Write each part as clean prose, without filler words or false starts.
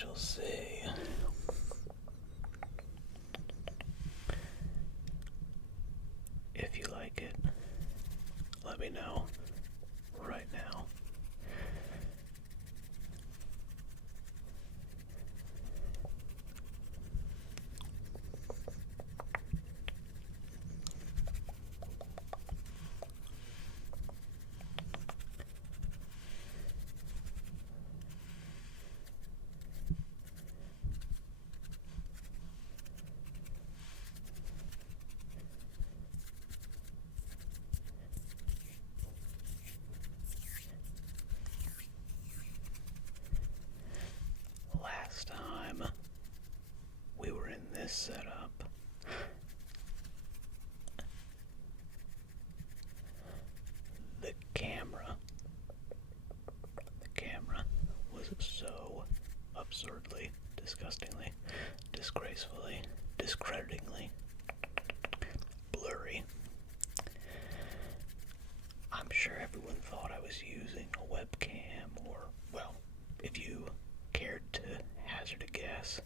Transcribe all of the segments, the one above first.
shall see. If you like it, let me know right now. Last time we were in this setup, the camera was so absurdly, disgustingly, disgracefully, discreditingly blurry. I'm sure everyone thought I was using a webcam, or, well, if you cared to hazard a guess,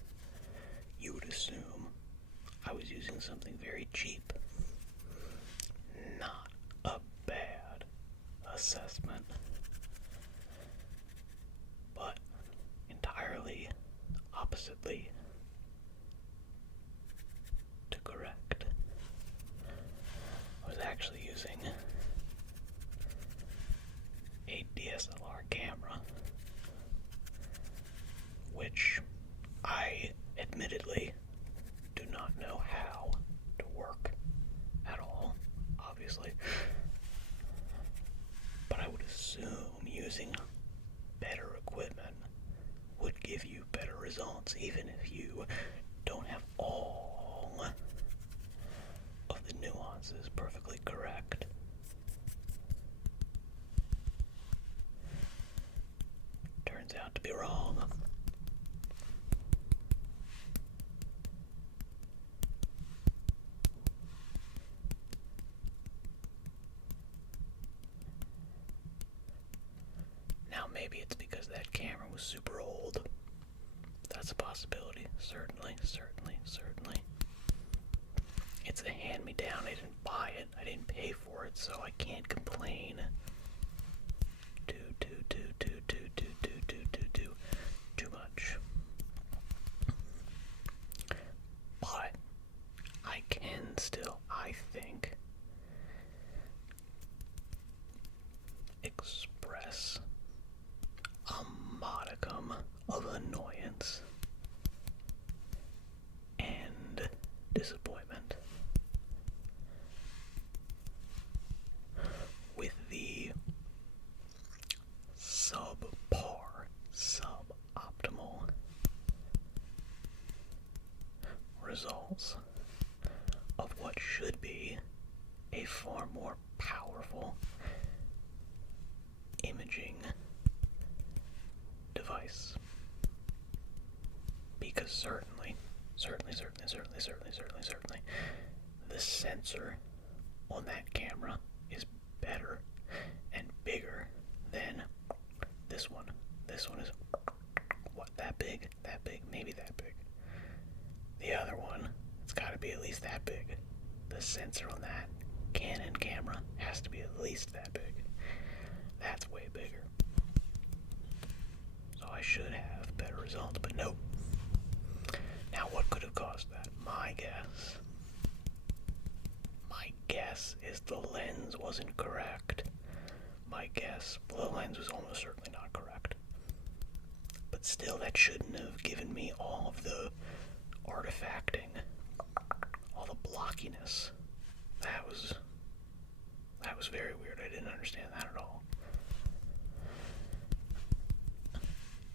you would assume I was using something very cheap. Not a bad assessment, but entirely oppositely to correct. I was actually using a DSLR camera, which I admittedly do not know how to work at all, obviously. But I would assume using better equipment would give you better results, even if you don't have all of the nuances perfectly correct. Turns out to be wrong. Now maybe it's because that camera was super old. That's a possibility. Certainly. It's a hand-me-down. I didn't buy it. I didn't pay for it, so I can't complain too much. But I can still, I think, express a modicum of annoyance and disappointment with the suboptimal results of what should be a far more powerful imaging device. Because certainly, the sensor on that camera is better and bigger than this one. This one is, what, that big? Maybe that big. The other one, it's gotta be at least that big. The sensor on that Canon camera has to be at least that big. That's way bigger. So I should have better results, but nope. Now what could have caused that? My guess is the lens wasn't correct. The lens was almost certainly not correct. But still, that shouldn't have given me all of the artifacting, all the blockiness. That was very weird. I didn't understand that at all.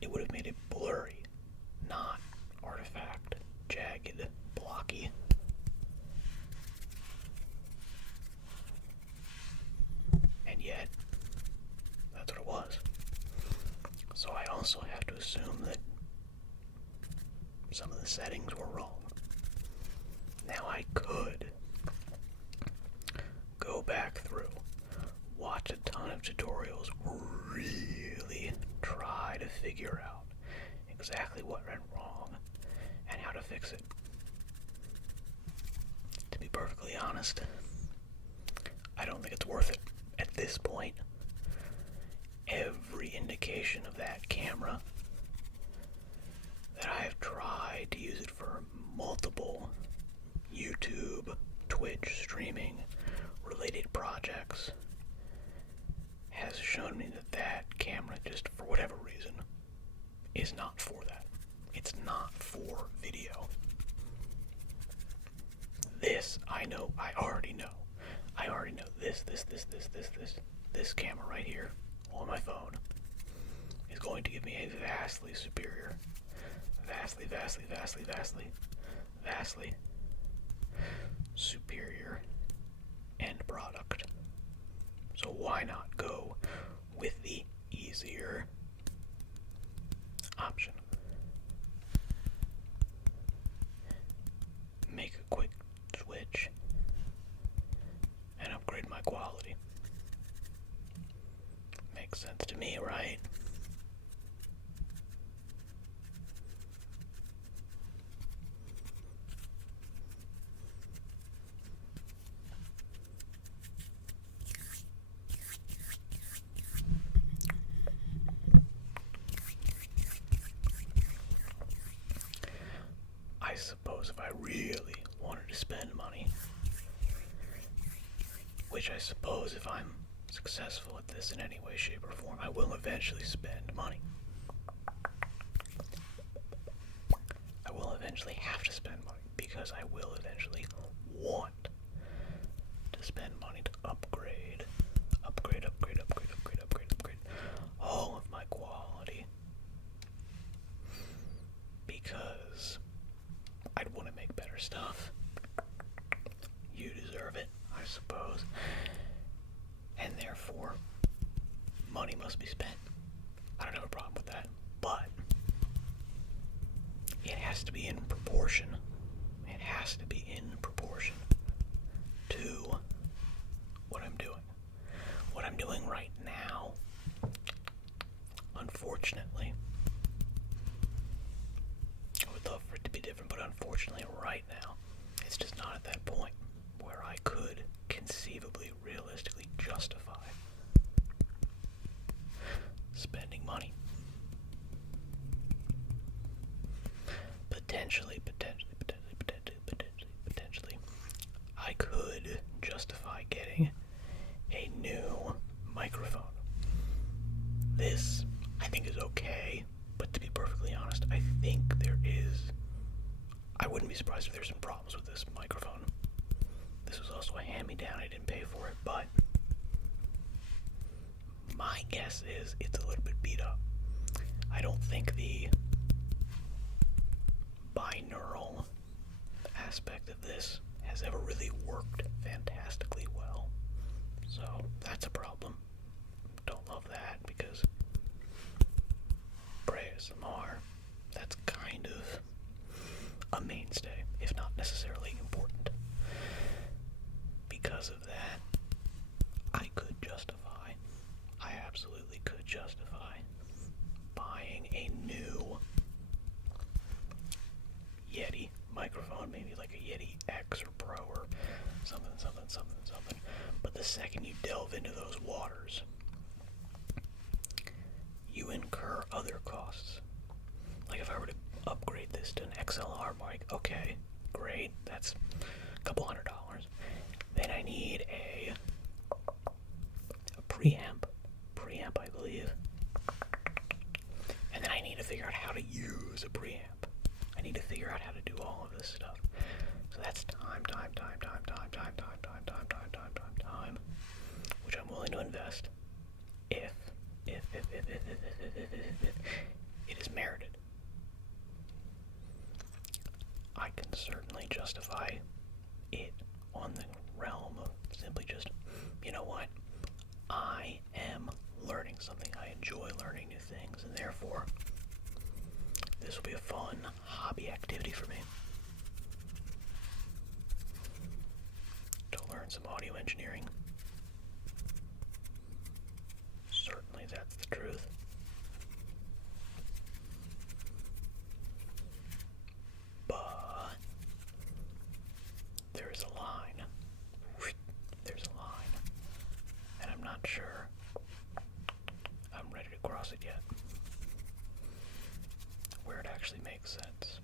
It would have made it blurry, not artifact, jagged, blocky. And yet, that's what it was. So I also have to assume that some of the settings were wrong. Now I could go back through, watch a ton of tutorials, really try to figure out exactly what fix it. To be perfectly honest, I don't think it's worth it at this point. Every indication of that camera that I have tried to use it for multiple YouTube, Twitch, streaming related projects has shown me that that camera, just for whatever reason, is not for that. It's not for video. This, I know, I already know this camera right here on my phone is going to give me a vastly superior, vastly superior end product. So why not go with the easier option? Make a quick switch and upgrade my quality. Makes sense to me, right? I suppose if I really wanted to spend money, which I suppose if I'm successful at this in any way, shape, or form, I will eventually spend money. I will eventually have to spend money because I will eventually want to spend money to upgrade all of my quality, because I'd want to make better stuff. You deserve it, I suppose. And therefore, money must be spent. I don't have a problem with that. But it has to be in proportion. It has to be in proportion to what I'm doing. What I'm doing right now, unfortunately, I would love for it to be different, but unfortunately right now, it's just not at that point where I could conceivably, realistically justify spending money. Potentially, I could justify getting a new microphone. This, I think, is okay, but to be perfectly honest, I think I wouldn't be surprised if there's some problems with this microphone. This was also a hand-me-down, I didn't pay for it, but my guess is it's a little bit beat up. I don't think the binaural aspect of this has ever really worked fantastically well. So that's a problem. Don't love that because ASMR, that's kind of a mainstay, if not necessarily important. Because of that, I absolutely could justify buying a new Yeti microphone, maybe like a Yeti X or Pro or something. But the second you delve into those waters, you incur other costs. Like if I were to upgrade this to an XLR mic, okay, great, that's a couple $100. Then I need a preamp, I believe. And then I need to figure out how to use a preamp. I need to figure out how to do all of this stuff. So that's time, which I'm willing to invest if it is merited. I can certainly justify it on the realm of simply just, you know what, I am learning something. I enjoy learning new things, and therefore this will be a fun hobby activity for me. To learn some audio engineering. Certainly that's the truth. But actually makes sense.